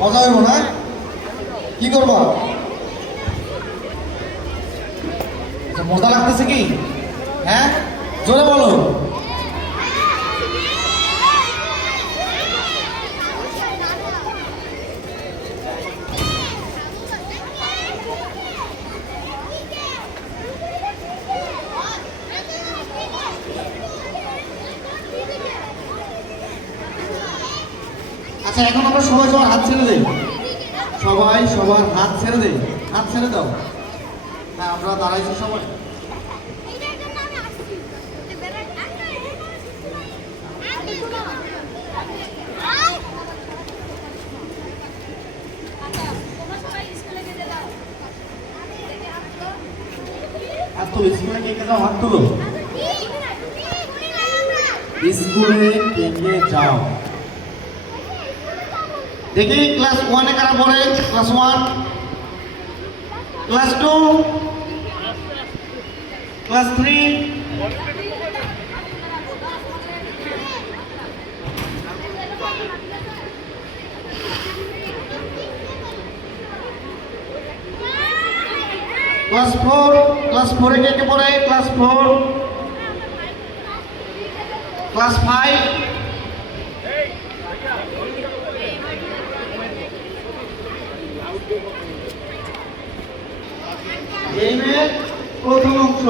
মজা হইব না? কি করবো? মজা লাগতেছে কি? হ্যাঁ, জোরে বলো। আচ্ছা, এখন আমরা সবাই সবার হাত ছেড়ে দেই। সবাই সবার হাত ছেড়ে দেই। হাত ছেড়ে দাও। হ্যাঁ, আমরা দাঁড়াইছি সবাই। হাত তুলো, স্কুলে কে কে যাও হাত তুলো। স্কুলে কে কে যাও দেখি। ক্লাস 1-এ কারা পড়ে? Class 1, class 2, class 3, class 4, class 4-এ কে কে পড়ে? ক্লাস 4, ক্লাস 5, গেমের প্রথম অংশ।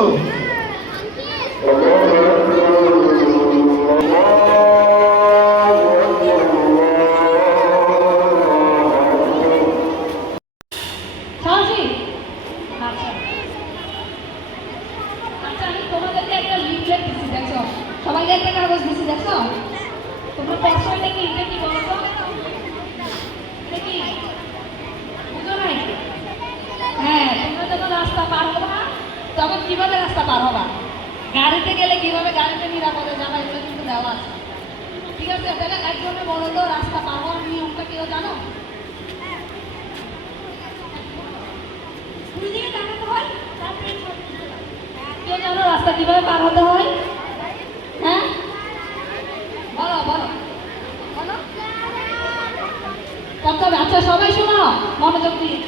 সবাইকে একটা কাগজ দিচ্ছি, দেখছো? তোমরা পড়াশোনাটা কি এটা কি বলো তো? এটা কি বুঝো নাই? হ্যাঁ, তোমরা যখন রাস্তা পার হবা তখন কিভাবে রাস্তা পার হবা, গাড়িতে গেলে কিভাবে গাড়িতে নিরাপদে যাবা, এগুলো কিন্তু দেওয়া আছে। ঠিক আছে, তাহলে একজনে বলো তো রাস্তা পার হওয়ার নিয়মটা কেউ জানো? কেউ জানো রাস্তা কিভাবে পার হতে হয়? হ্যাঁ, বলো বলো বলো। আচ্ছা, সবাই শোনো মনোযোগ দিয়ে।